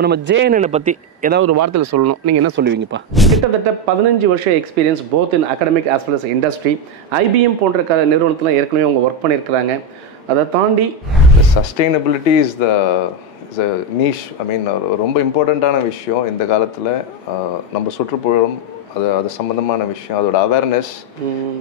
இப்போ நம்ம JNN பற்றி ஏதாவது ஒரு வார்த்தையில் சொல்லணும், நீங்கள் என்ன சொல்லுவீங்கப்பா? கிட்டத்தட்ட 15 வருஷம் experience both in academic as well as industry. IBM போன்ற நிறுவனத்தில் ஏற்கனவே அவங்க ஒர்க் பண்ணியிருக்கிறாங்க. அதை தாண்டி sustainability is a niche. I mean ரொம்ப இம்பார்ட்டண்ட்டான விஷயம் இந்த காலத்தில். நம்ம சுற்றுப்புறம் அது சம்மந்தமான விஷயம், அதோட அவேர்னஸ்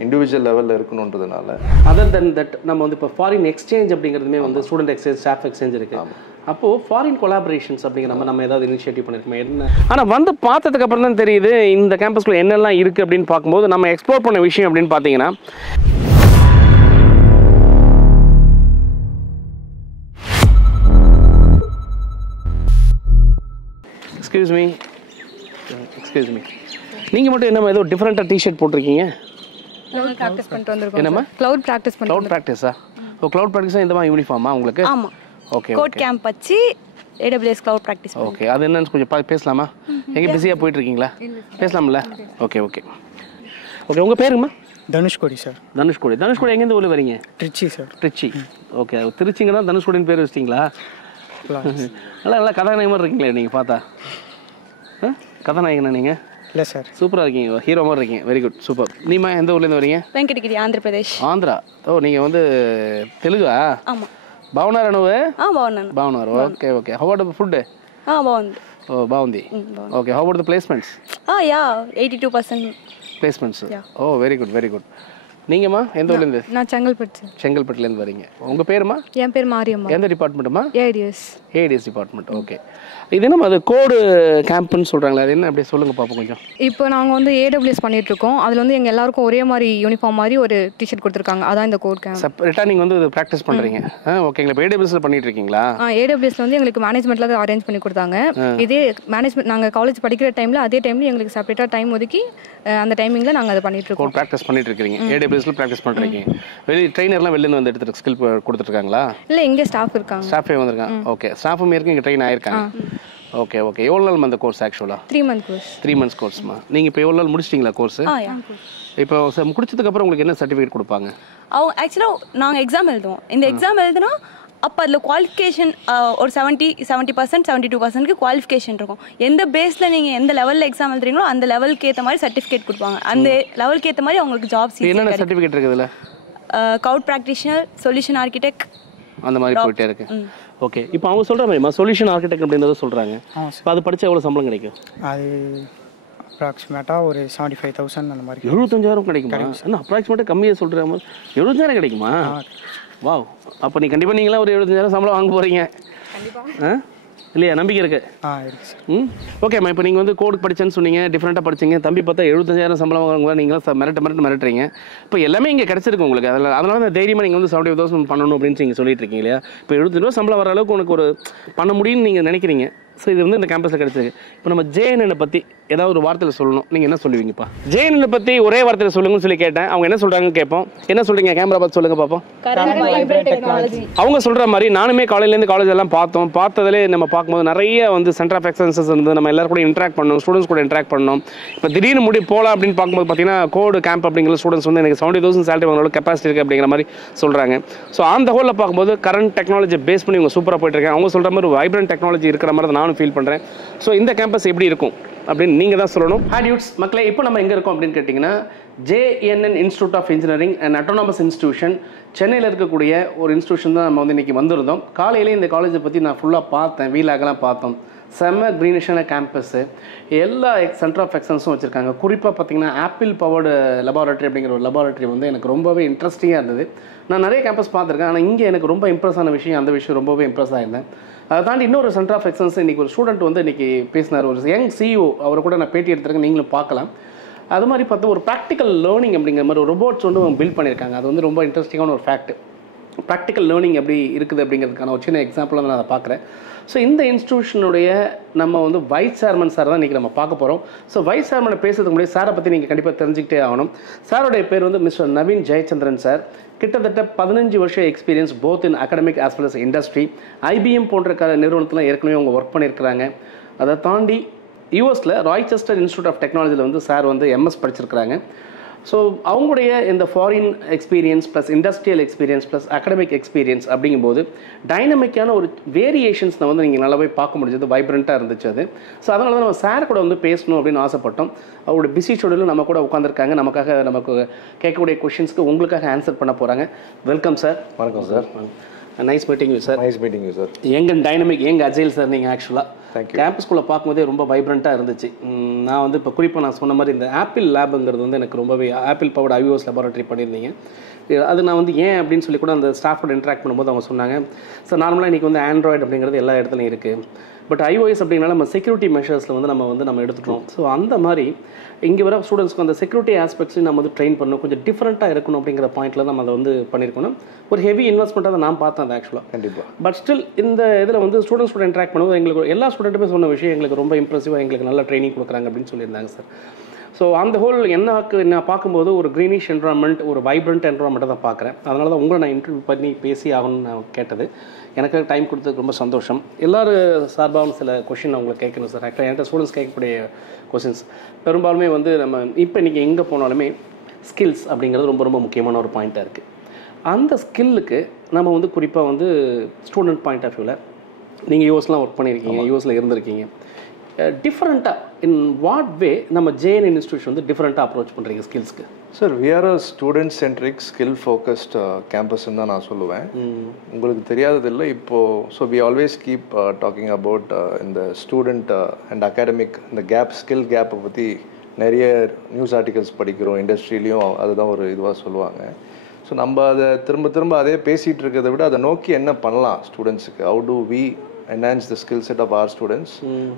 இண்டிவிஜுவல் லெவலில் இருக்கணுன்றதுனால. அதர் தென் தட் நம்ம வந்து இப்போ ஃபாரின் எக்ஸ்சேஞ்ச் அப்படிங்கிறதுமே வந்து ஸ்டூடெண்ட் எக்ஸ்சேஞ்ச், ஸ்டாஃப் எக்ஸ்சேஞ்ச் இருக்குது. அப்போது ஃபாரின் கொலாபரேஷன்ஸ் அப்படிங்கிற நம்ம ஏதாவது இனிஷியேட்டிவ் பண்ணியிருக்கோம் என்ன? ஆனால் வந்து பார்த்ததுக்கு அப்புறம் தான் தெரியுது இந்த கேம்பஸ்க்குள்ள என்னெல்லாம் இருக்குது அப்படின்னு பார்க்கும்போது நம்ம எக்ஸ்ப்ளோர் பண்ண விஷயம் அப்படின்னு பார்த்தீங்கன்னா, எக்ஸ்கியூஸ் மீ நீங்கள் மட்டும் என்னம்மா ஏதோ டிஃப்ரெண்ட்டாக டிஷர்ட் போட்டிருக்கீங்க? ப்ராக்டிஸ் பண்ணிட்டு வந்திருக்கோம். என்னம்மா? க்ளவுட் ப்ராக்டிஸ் பண்ணிட்டு. க்ளவுட் ப்ராக்டிஸா? ஓ, க்ளவுட் ப்ராக்டிஸாக இந்த மாதிரி யூனிஃபார்மா உங்களுக்கு? ஆமாம். ஓகே, கோட் கேம்ப் வச்சு AWS க்ளவுட் ப்ராக்டிஸ். ஓகே, அது என்னன்னு கொஞ்சம் பேசலாமா? எங்கே பிஸியாக போயிட்டு இருக்கீங்களா? பேசலாம்ல? ஓகே. உங்கள் பேருங்கம்மா? தனுஷ்கோடி சார். தனுஷ்கோடி எங்கேருந்து ஊரில் வரீங்க? ட்ரிச்சி சார். ட்ரிச்சி. ஓகே, திருச்சிங்கன்னா தனுஷ்கோடின்னு பேர் வச்சிட்டிங்களா? நல்லா கதாநாயகி மாதிரி இருக்கீங்களே நீங்கள் பார்த்தா. கதாநாயகனா நீங்கள்? இல்லை சார். சூப்பராக இருக்கீங்க, ஹீரோ மாதிரி இருக்கீங்க. Very good, super. நீமா எந்த ஊர்லேருந்து வரீங்க? வெங்கடகிரி, ஆந்திர பிரதேஷ். ஆந்திரா. ஓ, நீங்கள் வந்து தெலுங்கா? ஆமாம். బాగున్నారు నువ్వు? బాగున్నాను. Okay. How about the food? బాగుంది. ఓ, బాగుంది. Okay, how about the placements? Yeah 82% placements. Oh, very good. நீங்கம்மா எந்த ஊர்லேருந்து? நான் செங்கல்பட்டுலேருந்து வரீங்க. உங்கள் பேருமா? என் பேர் மாரியம்மா. எந்த டிபார்ட்மெண்ட்டுமா? ADS department. ஓகே. இது என்னம்மா அது கோடு கேம்ப்னு சொல்கிறாங்களே, அது என்ன அப்படியே சொல்லுங்கள் பார்ப்போம் கொஞ்சம். இப்போ நாங்கள் வந்து AWS பண்ணிட்டு இருக்கோம். அதில் வந்து எங்கள் எல்லாருக்கும் ஒரே மாதிரி யூனிஃபார்ம் மாதிரி ஒரு டிஷர்ட் கொடுத்துருக்காங்க. அதான் இந்த கோட் கேம்ப். செப்பரேட்டாக நீங்கள் வந்து ப்ராக்டிஸ் பண்ணுறீங்க. ஓகேங்களா? இப்போ AWSல பண்ணிட்டு இருக்கீங்களா? AWSல வந்து எங்களுக்கு மேனேஜ்மெண்ட்டில் தான் அரேஞ்ச் பண்ணி கொடுத்தாங்க. இதே மேனேஜ்மெண்ட் நாங்கள் காலேஜ் படிக்கிற டைமில் அதே டைமில் எங்களுக்கு செப்பரேட்டாக டைம் ஒதுக்கி அந்த டைமிங்கில் நாங்கள் அதை பண்ணிட்டு இருக்கோம். ப்ராக்டிஸ் பண்ணிட்டு இருக்கீங்க. AWSல ப்ராக்டிஸ் பண்ணுறீங்க. ட்ரெயினர்லாம் வெளிலேருந்து வந்து எடுத்துட்டு ஸ்கில் கொடுத்துருக்காங்களா? இல்லை, இங்கே ஸ்டாஃப் இருக்காங்க. ஸ்டாஃபே வந்திருக்காங்க. ஓகே, ஸ்டாஃபும் இருக்கு, இங்கே ட்ரெயின் ஆயிருக்காங்க. ஓகே. எவ்வளோ நாள் அந்த கோர்ஸ் ஆக்சுவலாக? 3 month கோர்ஸ். 3 months கோர்ஸ்மா. நீங்கள் இப்போ எவ்வளோ நாள் முடிச்சிட்டிங்களா கோர்ஸ்? இப்போ முடிச்சதுக்கப்புறம் உங்களுக்கு என்ன சர்டிஃபிகேட் கொடுப்பாங்க? ஆக்சுவலாக நாங்கள் எக்ஸாம் எழுதுவோம். இந்த எக்ஸாம் எழுதுனா அப்போ அதில் குவாலிஃபிகேஷன் ஒரு 70% 72% குவாலிஃபிகேஷன் இருக்கும். எந்த பேஸில் நீங்கள் எந்த லெவலில் எக்ஸாம் எழுதுறீங்களோ அந்த லெவலுக்கு ஏற்ற மாதிரி சர்டிஃபிகேட் கொடுப்பாங்க. அந்த லெவலுக்கு ஏற்ற மாதிரி அவங்களுக்கு ஜாப்ஸ். என்னென்ன சர்டிஃபிகேட் இருக்குதுல்ல? க்ளவுட் ப்ராக்டிஷனர், சொல்யூஷன் ஆர்கிடெக்ட், அந்த மாதிரி போயிட்டே இருக்கு. ஓகே. இப்போ அவங்க சொல்கிற மாதிரிமா சொல்யூஷன் ஆர்கிடெக்ட் அப்படின்றத சொல்கிறாங்க. இப்போ அது படித்தா எவ்வளோ சம்பளம் கிடைக்கும்? அது அப்ராக்சிமேட்டாக ஒரு 75,000 அந்த மாதிரி. 75,000 கிடைக்குமா? என்ன அப்ராக்சிமேட்டாக கம்மியாக சொல்கிற மாதிரி 75,000 கிடைக்குமா? வாவ். அப்போ நீ கண்டிப்பாக நீங்களாம் ஒரு 75,000 சம்பளம் வாங்க போகிறீங்க இல்லையா? நம்பிக்கை இருக்கு. ஓகேம்மா. இப்போ நீங்கள் வந்து கோடு படிச்சேன்னு சொன்னீங்க, டிஃப்ரெண்ட்டாக படிச்சிங்க. தம்பி பார்த்தா 75,000 சம்பளம் வாங்குவாங்க. நீங்களாம் மிரட்டுறீங்க. இப்போ எல்லாமே இங்கே கிடச்சிருக்கு உங்களுக்கு. அதனால தான் தைரியமாக நீங்கள் வந்து 75,000 பண்ணணும் அப்படின்னு நீங்கள் சொல்லிட்டு இருக்கீங்க இல்லையா? இப்போ 75,000 சம்பளம் வர அளவுக்கு உனக்கு ஒரு பண்ண முடியும்னு நீங்கள் நினைக்கிறீங்க. ஸோ இது வந்து இந்த கேம்பஸில் கிடச்சிருக்கு. இப்போ நம்ம JNN பற்றி ஏதாவது ஒரு வார்த்தையில் சொல்லணும், நீங்கள் என்ன சொல்லுவீங்கப்பா? JNN பற்றி ஒரே வார்த்தையில் சொல்லுங்கன்னு சொல்லி கேட்டேன். அவங்க என்ன சொல்கிறாங்கன்னு கேட்போம். என்ன சொல்கிறீங்க? கேமரா பார்த்து சொல்லுங்கள் பார்ப்போம். அவங்க சொல்கிற மாதிரி நானுமே காலையிலேருந்து காலேஜ் எல்லாம் பார்த்ததிலே நம்ம பார்க்கும்போது நிறைய வந்து சென்டர் ஆஃப் எக்ஸலன்சஸ் இருந்து நம்ம எல்லாரும் கூட இன்ட்ராக்ட் பண்ணணும், ஸ்டூடெண்ட்ஸ் கூட இன்ட்ராக்ட் பண்ணணும். இப்போ திடீர்னு போகலாம் அப்படின்னு பார்க்கும்போது பார்த்தீங்கன்னா கோடு கேம்ப் அப்படிங்கிற ஸ்டூடெண்ட்ஸ் வந்து எனக்கு 70,000 சேலரி வாங்கணும் கெப்பாசிட்டி இருக்குது அப்படிங்கிற மாதிரி சொல்கிறாங்க. ஸோ அந்த ஹோலில் பார்க்கும்போது கரண்ட் டெக்னாலஜி பேஸ் பண்ணி இவங்க சூப்பராக போயிட்டு இருக்காங்க. அவங்க சொல்கிற மாதிரி வைப்ரண்ட் டெக்னாலஜி இருக்கிற மாதிரி நானும் ஃபீல் பண்ணுறேன். ஸோ இந்த கேம்பஸ் எப்படி இருக்கும் அப்படின்னு நீங்கள் தான் சொல்லணும். ஹாடியூட்ஸ் மக்களே, இப்போ நம்ம எங்கே இருக்கோம் அப்படின்னு கேட்டிங்கன்னா JNN institute of engineering and autonomous institution, சென்னையில் இருக்கக்கூடிய ஒரு இன்ஸ்டியூஷன் தான் நம்ம வந்து இன்றைக்கி வந்திருந்தோம். காலையிலே இந்த காலேஜை பற்றி நான் ஃபுல்லாக பார்த்தேன், வீலாகலாம் பார்த்தோம். செம்ம க்ரீனிஷான கேம்பஸ்ஸு, எல்லா சென்டர் ஆஃப் எக்ஸலன்ஸும் வச்சுருக்காங்க. குறிப்பாக பார்த்திங்கன்னா ஆப்பிள் பவர்டு லெபார்ட்டரி அப்படிங்கிற ஒரு லெபார்ட்டரி வந்து எனக்கு ரொம்பவே இன்ட்ரெஸ்டிங்காக இருந்தது. நான் நிறைய கேம்பஸ் பார்த்துருக்கேன், ஆனால் இங்கே எனக்கு ரொம்ப இம்ப்ரெஸ் ஆன விஷயம் அந்த விஷயம் ரொம்பவே இம்ப்ரெஸ் ஆகிருந்தேன். அதை தாண்டி இன்னொரு சென்டர் ஆஃப் எக்ஸலன்ஸ் இன்றைக்கி ஒரு ஸ்டூடெண்ட் வந்து இன்றைக்கி பேசினார், ஒரு யங் CEO, அவரை கூட நான் பேட்டி எடுத்துருக்கேன், நீங்களும் பார்க்கலாம். அது மாதிரி பார்த்தா ஒரு ப்ராக்டிக்கல் லேர்னிங் அப்படிங்கிற மாதிரி ஒரு ரோபோட்ஸ் வந்து பில்ட் பண்ணியிருக்காங்க. அது வந்து ரொம்ப இன்ட்ரெஸ்டிங்கான ஒரு ஃபேக்ட். ப்ராக்டிக்கல் லேர்னிங் எப்படி இருக்குது அப்படிங்கிறதுக்கான ஒரு சின்ன எக்ஸாம்பிள் வந்து நான் அதை பார்க்குறேன். ஸோ இந்த இன்ஸ்டியூஷனுடைய நம்ம வந்து வைஸ் சேர்மன் சார் தான் இன்றைக்கி நம்ம பார்க்க போகிறோம். ஸோ வைஸ் சேர்மனை பேசுறதுக்கு முன்னாடி சாரை பற்றி நீங்கள் கண்டிப்பாக தெரிஞ்சுக்கிட்டே ஆகணும். சாரோடைய பேர் வந்து மிஸ்டர் நவீன் ஜெயச்சந்திரன் சார். கிட்டத்தட்ட 15 வருஷம் experience both in academic as well as industry. IBM போன்ற நிறுவனத்தில் ஏற்கனவே அவங்க ஒர்க் பண்ணியிருக்கிறாங்க. அதை தாண்டி யூஎஸில் ராய்செஸ்டர் இன்ஸ்டியூட் ஆஃப் டெக்னாலஜியில் வந்து சார் வந்து MS படிச்சிருக்கிறாங்க. ஸோ அவங்களுடைய இந்த foreign experience plus industrial experience plus academic experience அப்படிங்கும்போது டைனமிக்கான ஒரு வேரியேஷன்ஸ் வந்து நீங்கள் நல்லாவே பார்க்க முடிஞ்சது, வைப்ரண்ட்டாக இருந்துச்சு அது. ஸோ அதனால தான் நம்ம சார் கூட வந்து பேசணும் அப்படின்னு ஆசைப்பட்டோம். அவரோட பிஸி ஷெடியூலில் நம்ம கூட உட்காந்துருக்காங்க. நமக்கு கேட்கக்கூடிய கொஷின்ஸ்க்கு உங்களுக்காக ஆன்சர் பண்ண போகிறாங்க. Welcome sir. வணக்கம் sir. Nice meeting you sir. Nice meeting you sir. எங்க டைனமிக் எங்க அஜைல் சார் நீங்கள் ஆக்சுவலாக தேங்க்யூ. கேம்பஸ்குள்ளே பார்க்கும்போதே ரொம்ப வைப்ரண்ட்டாக இருந்துச்சு. நான் வந்து இப்போ குறிப்பாக நான் சொன்ன மாதிரி இந்த ஆப்பிள் லேபுங்கிறது வந்து எனக்கு ரொம்பவே ஆப்பிள் பவர்டு ஐஓஎஸ் லெபார்ட்டரி பண்ணியிருந்தீங்க. அது நான் வந்து ஏன் அப்படின்னு சொல்லி கூட அந்த ஸ்டாஃபோட இன்ட்ராக்ட் பண்ணும்போது அவங்க சொன்னாங்க, சார் நார்மலாக இன்றைக்கி வந்து ஆண்ட்ராய்டு அப்படிங்கிறது எல்லா இடத்துலையும் இருக்குது, பட் ஐஓஎஸ் அப்படின்னால நம்ம செக்யூரிட்டி மெஷர்ஸில் வந்து நம்ம எடுத்துட்டோம். ஸோ அந்த மாதிரி இங்கே வர ஸ்டூடெண்ட்ஸ்க்கு அந்த செக்யூரிட்டி ஆஸ்பெக்ட்ஸையும் நம்ம வந்து ட்ரெயின் பண்ணணும், கொஞ்சம் டிஃப்ரெண்ட்டாக இருக்கணும் அப்படிங்கிற பாயிண்ட்டில் நம்ம அதை வந்து பண்ணியிருக்கணும். ஒரு ஹெவி இன்வெஸ்ட்மெண்ட்டாக அதை நான் பார்த்தேன் அது ஆக்சுவலாக. கண்டிப்பாக. பட் ஸ்டில் இந்த இதில் வந்து ஸ்டூடெண்ட்ஸ் கூட இன்ட்ராக்ட் பண்ணும்போது எங்களுக்கு எல்லா ஸ்டூடெண்ட்டுமே சொன்ன விஷயம் எங்களுக்கு ரொம்ப இம்ப்ரெசிவாக, எங்களுக்கு நல்ல ட்ரைனிங் கொடுக்குறாங்க அப்படின்னு சொல்லியிருந்தாங்க சார். ஸோ அந்த ஹோல் நான் பார்க்கும்போது ஒரு க்ரீனிஷ் என்வரான்மெண்ட், ஒரு வைப்ரண்ட் என்வரான்மெண்ட்டை தான் பார்க்குறேன். அதனால தான் உங்களை நான் இன்டர்வியூ பண்ணி பேசி ஆகணும்னு நான் கேட்டது. எனக்கு டைம் கொடுத்ததுக்கு ரொம்ப சந்தோஷம். எல்லோரும் சார்பாகவும் சில கொஷின் அவங்களை கேட்கணும் சார். ஆக்சுவலாக என்கிட்ட ஸ்டூடெண்ட்ஸ் கேட்கக்கூடிய கொஷின்ஸ் பெரும்பாலுமே வந்து நம்ம இப்போ இன்றைக்கி எங்கே போனாலுமே ஸ்கில்ஸ் அப்படிங்கிறது ரொம்ப ரொம்ப முக்கியமான ஒரு பாயிண்ட்டாக இருக்குது. அந்த ஸ்கில்லுக்கு நம்ம வந்து குறிப்பாக வந்து ஸ்டூடெண்ட் பாயிண்ட் ஆஃப் வியூவில் நீங்கள் யூஎஸ்லாம் ஒர்க் பண்ணியிருக்கீங்க, யூஎஸில் இருந்திருக்கீங்க, டிஃப்ரெண்ட்டாக இன் வாட் வே நம்ம ஜேஎன் இன்ஸ்டியூஷன் வந்து டிஃப்ரெண்ட்டாக அப்ரோச் பண்ணுறீங்க ஸ்கில்ஸ்க்கு? Sir, we are a student centric skill focused கேம்பஸ்ன்னு தான் நான் சொல்லுவேன். உங்களுக்கு தெரியாததில்லை இப்போது. So we always keep talking about இந்த ஸ்டூடெண்ட் அண்ட் அகாடமிக் இந்த கேப், ஸ்கில் கேப்பை பற்றி நிறைய நியூஸ் ஆர்டிகல்ஸ் படிக்கிறோம். இண்டஸ்ட்ரியிலையும் அதுதான் ஒரு இதுவாக சொல்லுவாங்க. ஸோ நம்ம அதை திரும்ப அதே பேசிகிட்டு இருக்கிறத விட அதை நோக்கி என்ன பண்ணலாம் ஸ்டூடெண்ட்ஸுக்கு, how to we enhance the skill set of our students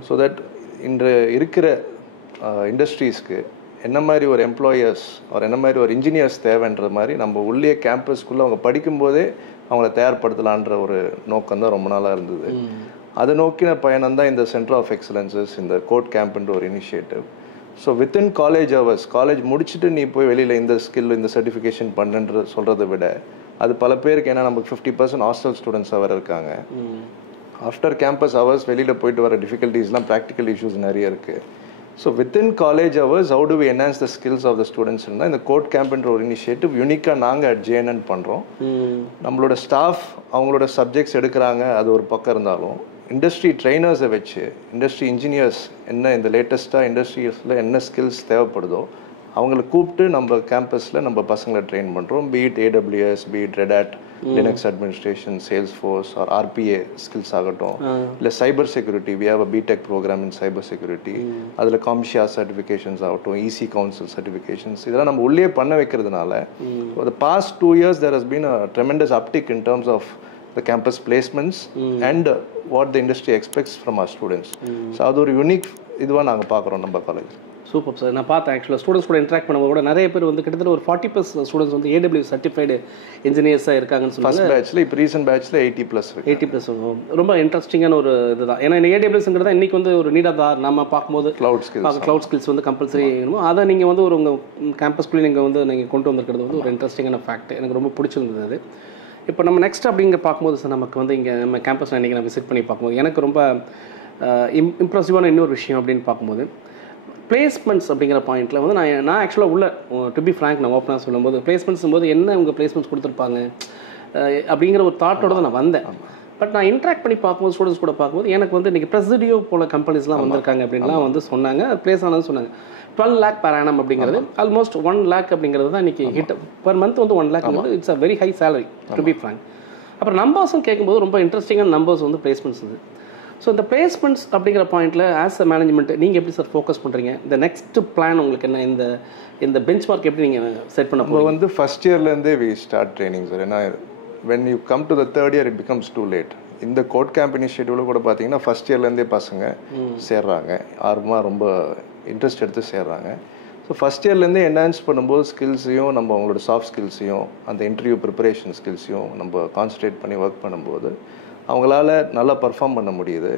so that இன்று இருக்கிற இண்டஸ்ட்ரீஸ்க்கு என்ன மாதிரி ஒரு எம்ப்ளாயர்ஸ் ஒரு என்ன மாதிரி ஒரு இன்ஜினியர்ஸ் தேவைன்ற மாதிரி நம்ம உள்ளே கேம்பஸ்க்குள்ளே அவங்க படிக்கும்போதே அவங்கள தயார்படுத்தலான்ற ஒரு நோக்கம் தான் ரொம்ப நாளாக இருந்தது. அதை நோக்கின பயணம் தான் இந்த சென்டர் ஆஃப் எக்ஸலன்சஸ், இந்த கோட் கேம்ப்ன்ற ஒரு initiative. So within college hours, college முடிச்சுட்டு நீ போய் வெளியில் இந்த ஸ்கில் இந்த சர்டிஃபிகேஷன் பண்ணுன்ற சொல்கிறத விட அது பல பேருக்கு, ஏன்னா நமக்கு 50% ஹாஸ்டல் ஸ்டூடெண்ட்ஸாக வேறு இருக்காங்க. ஆஃப்டர் கேம்பஸ் ஹவர்ஸ் வெளியில் போயிட்டு வர டிஃபிகல்ட்டிஸ்லாம் ப்ராக்டிக்கல் இஷ்யூஸ் நிறைய இருக்குது. So within college hours how to we enhance the skills of the students இருந்தால் இந்த கோட் கேம்ப்ன்ற ஒரு இனிஷியேட்டிவ் யூனிக்காக நாங்கள் அட் ஜேஎன்என் பண்ணுறோம். நம்மளோட ஸ்டாஃப் அவங்களோட சப்ஜெக்ட்ஸ் எடுக்கிறாங்க, அது ஒரு பக்கம் இருந்தாலும் இண்டஸ்ட்ரி ட்ரெயினர்ஸை வச்சு இண்டஸ்ட்ரி இன்ஜினியர்ஸ் என்ன இந்த லேட்டஸ்ட்டாக இண்டஸ்ட்ரீஸில் என்ன ஸ்கில்ஸ் தேவைப்படுதோ அவங்கள கூப்பிட்டு நம்ம கேம்பஸில் நம்ம பசங்களை ட்ரெயின் பண்ணுறோம். Be it AWS, be it Red Hat, Linux administration, Salesforce or RPA skills ஆகட்டும், இல்லை cyber security, we have a BTech programme in cyber security, அதில் காம்ஷியா சர்டிஃபிகேஷன்ஸ் ஆகட்டும், EC கவுன்சில் சர்டிஃபிகேஷன்ஸ், இதெல்லாம் நம்ம உள்ளே பண்ண வைக்கிறதுனால the past 2 years there has been a tremendous uptick in terms of the campus placements and what the industry expects from our students. So அது ஒரு யூனிக் இதுவாக நாங்கள் பார்க்குறோம் நம்ம காலேஜ். Super sir. நான் பார்த்தேன் ஆக்சுவலாக ஸ்டூடெண்ட்ஸ் கூட இன்ட்ராக்ட் பண்ணும்போது கூட நிறைய பேர் வந்து கிட்டத்தட்ட ஒரு 40+ ஸ்டூடெண்ட்ஸ் வந்து AWS சர்டிஃபைடு இன்ஜினியர்ஸாக இருக்காங்கன்னு சொல்லுவாங்க. ஃபர்ஸ்ட் பேட்ச்சில் இப்போ ரீசன்ட் பேட்ச்சில் 80+. ரொம்ப இன்ட்ரெஸ்டிங்கான ஒரு இதுதான். ஏன்னா இந்த AWSங்கிறது தான் இன்றைக்கி வந்து ஒரு நீடாக தான் நம்ம பார்க்கும்போது க்ளவுட் ஸ்கில்ஸ் வந்து கம்பல்சரி வேணுமோ அதை நீங்கள் வந்து ஒரு உங்கள் கேம்பஸ்குள்ளே நீங்கள் கொண்டு வந்திருக்கிறது வந்து ஒரு இன்ட்ரெஸ்டிங்கான ஃபேக்ட். எனக்கு ரொம்ப பிடிச்சிருந்தது அது. இப்போ நம்ம நெக்ஸ்ட் அப்படிங்கிற பார்க்கும்போது சார் நமக்கு வந்து இங்கே நம்ம கேம்பஸில் இன்றைக்கி நான் விசிட் பண்ணி பார்க்கும்போது எனக்கு ரொம்ப இம்ப்ரெசிவான இன்னொரு விஷயம் அப்படின்னு பார்க்கும்போது பிளேஸ்மெண்ட்ஸ் அப்படிங்கிற பாயிண்ட்டில் வந்து நான் ஆக்சுவலாக உள்ள டு பி ஃப்ராங்க் நான் ஓப்பனாக சொல்லும்போது பிளேஸ்மெண்ட்ஸ் போது என்ன உங்கள் பிளேஸ்மெண்ட்ஸ் கொடுத்துருப்பாங்க அப்படிங்கிற ஒரு தாட்டோடு தான் நான் வந்தேன். பட் நான் இன்ட்ராக்ட் பண்ணி பார்க்கும்போது ஸ்டூடெண்ட்ஸ் கூட பார்க்கும்போது எனக்கு வந்து இன்றைக்கி ப்ரெசிடியோ போல கம்பெனிஸ்லாம் வந்திருக்காங்க அப்படின்லாம் வந்து சொன்னாங்க. ப்ளேஸ் ஆனது சொன்னாங்க. 12 lakh per annum அப்படிங்கிறது ஆல்மோஸ்ட் 1 lakh அப்படிங்கிறது தான் இன்றைக்கி ஹிட் பர் மந்த் வந்து 1 lakh. It's a very high salary to be frank. அப்புறம் நம்பர்ஸும் கேட்கும்போது ரொம்ப இன்ட்ரெஸ்டிங்கான நம்பர்ஸ் வந்து பிளேஸ்மெண்ட்ஸ் இது. ஸோ இந்த பிளேஸ்மெண்ட்ஸ் அப்படிங்கிற பாயிண்ட்டில் ஆஸ் அ மேனேஜ்மெண்ட் நீங்கள் எப்படி சார் ஃபோக்கஸ் பண்ணுறீங்க? இந்த நெக்ஸ்ட் பிளான் உங்களுக்கு என்ன? இந்த பெஞ்ச் மார்க் எப்படி நீங்கள் செட் பண்ண போகிறீங்க? வந்து ஃபஸ்ட் இயர்லேருந்தே வி ஸ்டார்ட் ட்ரைனிங் சார். ஏன்னா when you come to the third year it becomes too late. இந்த கோட் கேம்ப் இனிஷியேட்டிவில் கூட பார்த்தீங்கன்னா ஃபஸ்ட் இயர்லேருந்தே பசங்க சேர்றாங்க, ஆர்வமாக ரொம்ப இன்ட்ரெஸ்ட் எடுத்து சேர்றாங்க. ஸோ ஃபஸ்ட் இயர்லேருந்தே என்ஹான்ஸ் பண்ணும்போது ஸ்கில்ஸையும் நம்ம அவங்களோட சாஃப்ட் ஸ்கில்ஸையும் அந்த இன்டர்வியூ ப்ரிப்பரேஷன் ஸ்கில்ஸையும் நம்ம கான்சன்ட்ரேட் பண்ணி ஒர்க் பண்ணும்போது அவங்களால நல்லா பர்ஃபார்ம் பண்ண முடியுது.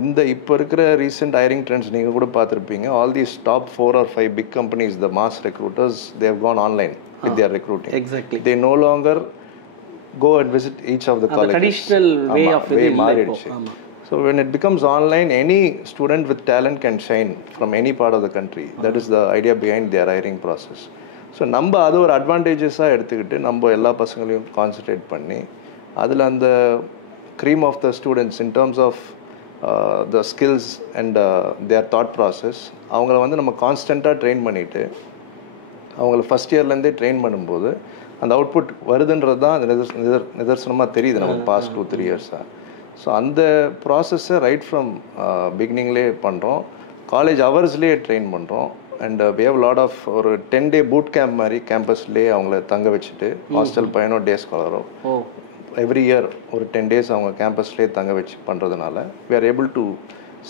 இந்த இப்போ இருக்கிற ரீசெண்ட் ஹைரிங் ட்ரெண்ட்ஸ் நீங்கள் கூட பார்த்துருப்பீங்க. All these top 4 or 5 big companies, the mass recruiters, they have gone online with their recruiting. Exactly. They no longer go and visit each of the colleges. Traditional way of living. So when it becomes online, any student with talent can shine from any part of the country. That is the idea behind their hiring process. So நம்ம அது ஒரு அட்வான்டேஜஸாக எடுத்துக்கிட்டு நம்ம எல்லா பசங்களையும் concentrate பண்ணி அதில் அந்த cream of the students in terms of the skills and their thought process அவங்கள வந்து நம்ம கான்ஸ்டண்ட்டாக ட்ரெயின் பண்ணிவிட்டு அவங்கள ஃபஸ்ட் இயர்லேருந்தே ட்ரெயின் பண்ணும்போது அந்த அவுட்புட் வருதுன்றது தான் அது நிதர்சனமாக தெரியுது நமக்கு பாஸ்ட் 2-3 இயர்ஸாக. ஸோ அந்த ப்ராசஸை ரைட் ஃப்ரம் பிகினிங்லேயே பண்ணுறோம், காலேஜ் ஹவர்ஸ்லேயே ட்ரெயின் பண்ணுறோம். And we have lot of ஒரு 10 day boot camp மாதிரி கேம்பஸ்லேயே அவங்கள தங்க வச்சுட்டு ஹாஸ்டல் பையனோ டே ஸ்காலரோ எவ்ரி இயர் ஒரு 10 days அவங்க கேம்பஸ்லேயே தங்க வச்சு பண்ணுறதுனால we are able to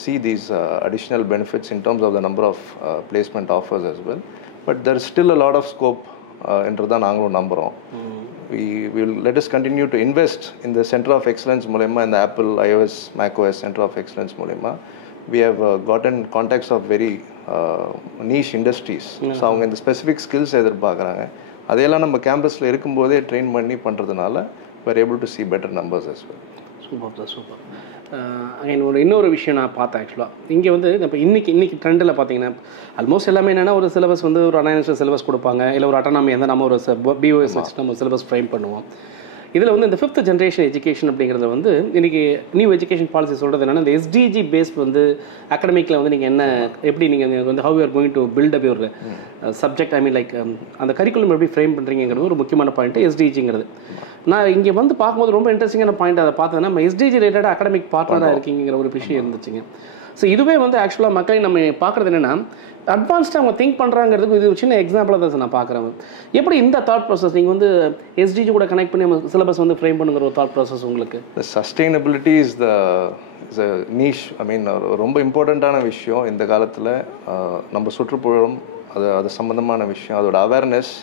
see these additional benefits in terms of the number of placement offers as well. But there is still a lot of scope என்றுதான் நாங்களும் நம்புகிறோம். We will let us continue to invest in the Center of Excellence மூலமா, இந்த Apple, iOS, macOS Center of Excellence மூலமா we have gotten contacts of very niche industries. So அவங்க இந்த specific skills எதிர்பார்க்குறாங்க. அதையெல்லாம் நம்ம கேம்பஸில் இருக்கும்போதே ட்ரெயின் பண்ணி பண்ணுறதுனால we are able to see better numbers as well. Super. Again இன்னொரு விஷயம் நான் பார்த்தேன் ஆக்சுவலாக இங்கே வந்து இப்போ இன்னைக்கு ட்ரெண்டில் பார்த்தீங்கன்னா ஆல்மோஸ்ட் எல்லாமே என்னென்னா ஒரு சிலபஸ் வந்து ஒரு அனானிஷியல் சிலபஸ் கொடுப்பாங்க, இல்லை ஒரு அட்டானமி வந்து நம்ம ஒரு பிஓஎஸ் வச்சு நம்ம சிலபஸ் ஃப்ரேம் பண்ணுவோம். இதில் வந்து இந்த 5th ஜென்ரேஷன் எஜுகேஷன் அப்படிங்கிறது வந்து இன்றைக்கி நியூ எஜுகேஷன் பாலிசி சொல்கிறது என்னென்னா இந்த எஸ்டிஜி பேஸ் வந்து அகடமிக்கில் வந்து நீங்கள் எப்படி நீங்கள் வந்து how you are going to build up your subject, I mean like அந்த கரிக்குலம் எப்படி ஃப்ரேம் பண்ணுறீங்கிறது ஒரு முக்கியமான பாயிண்ட்டு எஸ்டிஜிங்கிறது. நான் இங்கே வந்து பார்க்கும்போது ரொம்ப இன்ட்ரெஸ்டிங்கான பாயிண்ட் அதை பார்த்தேன்னா நம்ம எஸ்டிஜி ரிலேட்டடாக அகடமிக் பார்ட்னராக இருக்கீங்கிற ஒரு விஷயம் இருந்துச்சுங்க. ஸோ இதுவே வந்து ஆக்சுவலாக மக்களை நம்ம பார்க்குறது என்னென்னா அட்வான்ஸ்டாக அவங்க திங்க் பண்ணுறாங்கிறதுக்கு இது ஒரு சின்ன எக்ஸாம்பிளாக தான் சார் நான் பார்க்குறேன். எப்படி இந்த தாட் ப்ராசஸ் நீங்கள் வந்து எஸ்டிஜி கூட கனெக்ட் பண்ணி நம்ம சிலபஸ் வந்து ஃப்ரேம் பண்ணுங்கிற ஒரு தாட் ப்ராசஸ் உங்களுக்கு? Sustainability is a niche, I mean ரொம்ப இம்பார்ட்டண்ட்டான விஷயம் இந்த காலத்தில். நம்ம சுற்றுப்புறம் அது சம்மந்தமான விஷயம், அதோட அவேர்னஸ்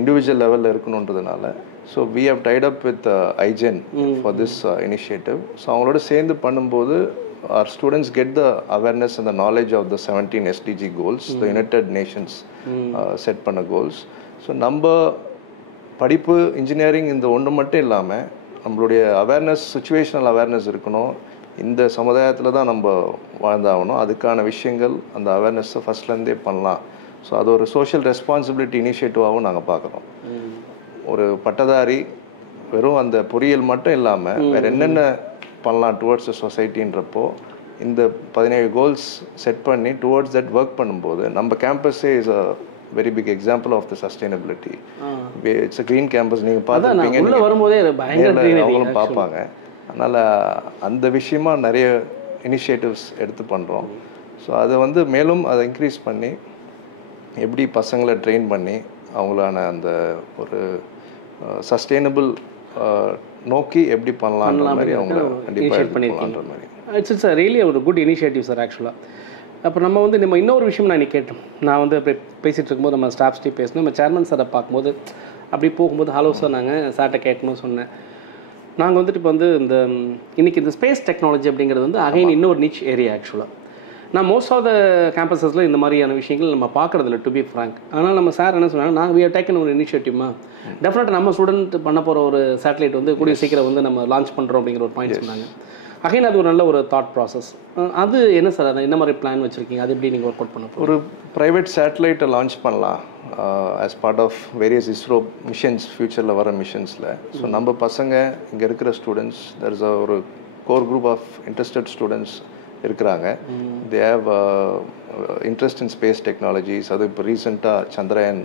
இண்டிவிஜுவல் லெவலில் இருக்கணுன்றதுனால so we have tied up with ஐஜென் ஃபார் திஸ் இனிஷியேட்டிவ். ஸோ அவங்களோட சேர்ந்து பண்ணும்போது our students get the awareness and the knowledge of the 17 SDG goals, the United Nations set பண்ண goals. ஸோ நம்ம படிப்பு இன்ஜினியரிங் இந்த ஒன்று மட்டும் இல்லாமல் நம்மளுடைய அவேர்னஸ், சுச்சுவேஷனல் அவேர்னஸ் இருக்கணும். இந்த சமுதாயத்தில் தான் நம்ம வாழ்ந்தாகணும். அதுக்கான விஷயங்கள் அந்த அவேர்னஸை ஃபஸ்ட்லேருந்தே பண்ணலாம். ஸோ அது ஒரு சோஷியல் ரெஸ்பான்சிபிலிட்டி இனிஷியேட்டிவாகவும் நாங்கள் பார்க்குறோம். ஒரு பட்டதாரி வெறும் அந்த பொறியியல் மட்டும் இல்லாமல் வேறு என்னென்ன பண்ணலாம் டுவர்ட்ஸ் சொசைட்டின்றப்போ இந்த 17 கோல்ஸ் செட் பண்ணி டுவர்ட்ஸ் தட் ஒர்க் பண்ணும்போது நம்ம கேம்பஸே is a very big example of the sustainability. It's a green campus. நீங்கள் பார்த்துருப்பீங்க, அவங்களும் பார்ப்பாங்க. அதனால் அந்த விஷயமா நிறைய இனிஷியேட்டிவ்ஸ் எடுத்து பண்ணுறோம். ஸோ அதை வந்து மேலும் அதை இன்க்ரீஸ் பண்ணி எப்படி பசங்களை ட்ரெயின் பண்ணி அவங்களான அந்த ஒரு சஸ்டைனபிள் நோக்கி எப்படி பண்ணலான்ற மாதிரி அவங்கள கண்டிப்பாக பண்ணியிருக்கேன்ற மாதிரி. இட்ஸ் ரியலி ஒரு குட் இனிஷியேட்டிவ் சார் ஆக்சுவலாக. அப்போ நம்ம வந்து நம்ம இன்னொரு விஷயம் நான் கேட்டேன். நான் வந்து அப்படி பேசிகிட்டு இருக்கும்போது நம்ம ஸ்டாஃப்ஸ்டே பேசணும், நம்ம சேர்மன் சாரை பார்க்கும்போது அப்படி போகும்போது ஹலோ சார் நாங்கள் சார்ட்டை கேட்கணும்னு சொன்னேன். நாங்கள் வந்துட்டு இப்போ வந்து இன்றைக்கி இந்த ஸ்பேஸ் டெக்னாலஜி அப்படிங்கிறது வந்து அகைன் இன்னொரு நிச் ஏரியா ஆக்சுவலாக. நான் மோஸ்ட் ஆஃப் த கேம்பஸஸில் இந்த மாதிரியான விஷயங்கள் நம்ம பார்க்குறதில்ல, டு பி ஃப்ராங்க். அதனால் நம்ம சார் என்ன சொன்னாங்க, நாங்கள் வி ஆர் டேக்கன் ஒரு இனிஷியேட்டிவ்மா, டெஃபினட்டாக நம்ம ஸ்டூடெண்ட் பண்ண போகிற ஒரு சேட்டலைட் வந்து கூடிய சீக்கிரம் வந்து நம்ம லான்ச் பண்ணுறோம் அப்படிங்கிற ஒரு பாயிண்ட் சொன்னாங்க. அகைன் அது ஒரு நல்ல ஒரு தாட் ப்ராசஸ். அது என்ன சார், அது என்ன மாதிரி பிளான் வச்சுருக்கீங்க, அது எப்படி நீங்கள் ஒர்க் அவுட் பண்ண போகிறோம்? ஒரு ப்ரைவேட் சேட்டலைட்டை லான்ச் பண்ணலாம் as part of various ISRO missions, ஃப்யூச்சரில் வர மிஷன்ஸில். ஸோ நம்ம பசங்க இங்கே இருக்கிற ஸ்டூடெண்ட்ஸ், தர் இஸ் ஒரு core group of interested students இருக்கிறாங்க. They have interest in space technologies. அது இப்போ ரீசெண்டாக சந்திரயான்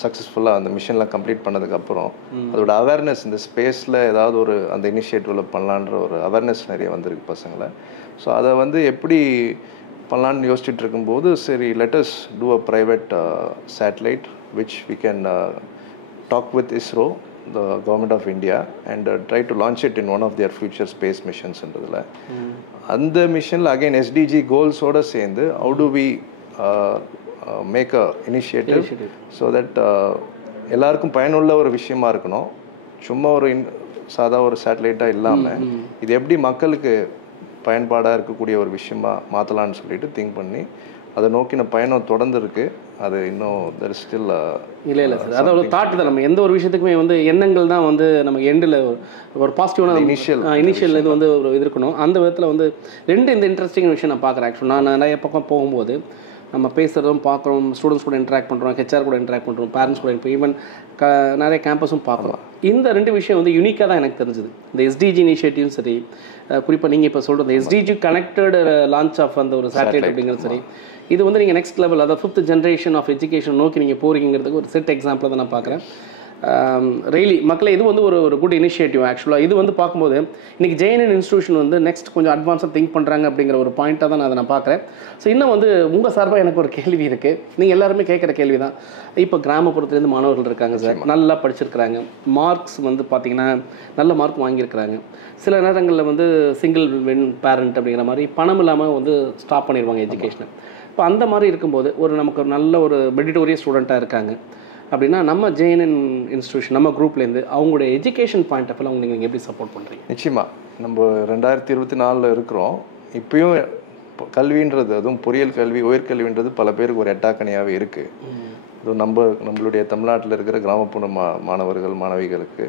சக்ஸஸ்ஃபுல்லாக அந்த மிஷன்லாம் கம்ப்ளீட் பண்ணதுக்கப்புறம் அதோட அவேர்னஸ் இந்த ஸ்பேஸில் ஏதாவது ஒரு அந்த இனிஷியேட்டிவில் பண்ணலான்ற ஒரு அவேர்னஸ் நிறைய வந்திருக்கு பசங்களை. ஸோ அதை வந்து எப்படி பண்ணலான்னு யோசிச்சுட்டு இருக்கும்போது சரி, let us do a private satellite which we can talk with ISRO, the government of India, and try to launch it in one of their future space missionsன்றதுல. அந்த மிஷனில் அகைன் எஸ்டிஜி கோல்ஸோடு சேர்ந்து how do we make a initiative so that எல்லாருக்கும் பயனுள்ள ஒரு விஷயமா இருக்கணும். சும்மா ஒரு சாதா ஒரு சேட்டலைட்டாக இல்லாமல் இது எப்படி மக்களுக்கு பயன்பாடாக இருக்கக்கூடிய ஒரு விஷயமா மாற்றலான்னு சொல்லிட்டு திங்க் பண்ணி அதை நோக்கின பயணம் தொடர்ந்து இருக்குது. அது இன்னும் there is still இல்லை சார், அதாவது ஒரு தாட் தான். நம்ம எந்த ஒரு விஷயத்துக்குமே வந்து எண்ணங்கள் தான் வந்து நமக்கு எண்டில் ஒரு பாசிட்டிவான இனிஷியல் இது வந்து ஒரு இது இருக்கணும். அந்த விதத்தில் வந்து ரெண்டு இந்த இன்ட்ரெஸ்டிங் விஷயம் நான் பார்க்குறேன். ஆக்சுவலாக நான் நிறைய பக்கம் போகும்போது நம்ம பேசுகிறதும் பார்க்குறோம், ஸ்டூடெண்ட்ஸ் கூட இன்ட்ராக்ட் பண்ணுறோம், ஹெச்ஆர் கூட இன்ட்ராக்ட் பண்ணுறோம், பேரண்ட்ஸ் கூட இப்போ ஈவன் நிறைய கேம்பஸும் பார்க்குறோம். இந்த 2 விஷயம் வந்து யூனிக்காக தான் எனக்கு தெரிஞ்சுது. இந்த எஸ்டிஜி இனிஷியேட்டிவும் சரி, குறிப்பாக நீங்கள் இப்போ சொல்கிற இந்த எஸ்டிஜி கனெக்டட் லான்ச் ஆஃப் அந்த ஒரு சேட்டலைட் அப்படிங்கிறது சரி, இது வந்து நீங்கள் நெக்ஸ்ட் லெவல், அதாவது 5th ஜென்ரேஷன் ஆஃப் எஜுகேஷன் நோக்கி நீங்கள் போகிறீங்கிறதுக்கு ஒரு செட் எக்ஸாம்பிள் தான் நான் பார்க்குறேன். ரெய்லி மக்களை இது வந்து ஒரு குட் இனிஷியேட்டிவ். ஆக்சுவலாக இது வந்து பார்க்கும்போது இன்றைக்கி ஜேஎன்என் இன்ஸ்டியூஷன் வந்து நெக்ஸ்ட் கொஞ்சம் அட்வான்ஸாக திங்க் பண்ணுறாங்க அப்படிங்கிற ஒரு பாயிண்ட்டாக தான் நான் பார்க்குறேன். ஸோ இன்னும் வந்து உங்கள் சார்பாக எனக்கு ஒரு கேள்வி இருக்குது, நீங்கள் எல்லாருமே கேட்குற கேள்வி தான். இப்போ கிராமப்புறத்துலேருந்து மாணவர்கள் இருக்காங்க சார், நல்லா படிச்சிருக்கிறாங்க, மார்க்ஸ் வந்து பார்த்திங்கன்னா நல்ல மார்க் வாங்கியிருக்கிறாங்க. சில நேரங்களில் வந்து சிங்கிள் வென் பேரண்ட் அப்படிங்கிற மாதிரி பணம் இல்லாமல் வந்து ஸ்டாப் பண்ணிடுவாங்க எஜுகேஷனை. இப்போ அந்த மாதிரி இருக்கும்போது நமக்கு ஒரு நல்ல ஒரு மெரிட்டோரியஸ் ஸ்டூடெண்ட்டாக இருக்காங்க அப்படின்னா நம்ம ஜேஎன்என் இன்ஸ்டியூஷன் நம்ம குரூப்லேருந்து அவங்களுடைய எஜுகேஷன் பாயிண்ட் ஆஃப் வியூ நீங்கள் எப்படி சப்போர்ட் பண்ணுறீங்க? நிச்சயமாக நம்ம 2024 இருக்கிறோம். இப்பயும் கல்வின்றது, அதுவும் பொறியியல் கல்வி, உயர்கல்வின்றது பல பேருக்கு ஒரு எட்டாக்கணியாகவே இருக்குது. அதுவும் நம்மளுடைய தமிழ்நாட்டில் இருக்கிற கிராமப்புற மாணவர்கள் மாணவிகளுக்கு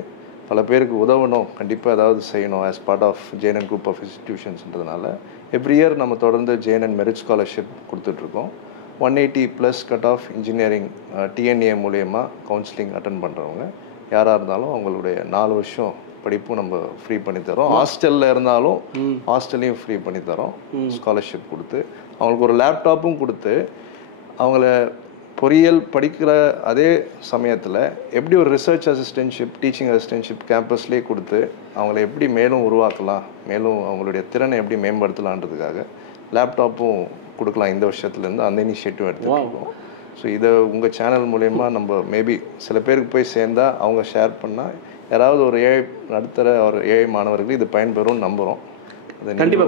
பல பேருக்கு உதவணும், கண்டிப்பாக ஏதாவது செய்யணும் as part of JNN group of இன்ஸ்டிடியூஷன்ஸ்ன்றதுனால எவ்ரி இயர் நம்ம தொடர்ந்து ஜேஎன்என் மெரிட் ஸ்காலர்ஷிப் கொடுத்துட்ருக்கோம். 180+ கட் ஆஃப் இன்ஜினியரிங் டிஎன்ஏ மூலயமா கவுன்சிலிங் அட்டன் பண்ணுறவங்க யாராக இருந்தாலும் அவங்களுடைய 4 வருஷம் படிப்பும் நம்ம ஃப்ரீ பண்ணித்தரோம். ஹாஸ்டலில் இருந்தாலும் ஹாஸ்டல்லையும் ஃப்ரீ பண்ணித்தரோம். ஸ்காலர்ஷிப் கொடுத்து அவங்களுக்கு ஒரு லேப்டாப்பும் கொடுத்து அவங்கள பொறியியல் படிக்கிற அதே சமயத்தில் எப்படி ஒரு ரிசர்ச் அசிஸ்டன்ஷிப், டீச்சிங் அசிஸ்டன்ஷிப் கேம்பஸ்லேயே கொடுத்து அவங்கள எப்படி மேலும் உருவாக்கலாம், மேலும் அவங்களுடைய திறனை எப்படி மேம்படுத்தலான்றதுக்காக லேப்டாப்பும் கொடுக்கலாம். இந்த வருஷத்துலேருந்து அந்த இனிஷியேட்டிவ் எடுத்துருக்கோம். ஸோ இதை உங்கள் சேனல் மூலயமா நம்ம மேபி சில பேருக்கு போய் சேர்ந்தா அவங்க ஷேர் பண்ணால் யாராவது ஒரு நடுத்தர ஒரு ஏழை மாணவர்கள் இது பயன்பெறும்னு நம்புகிறோம்.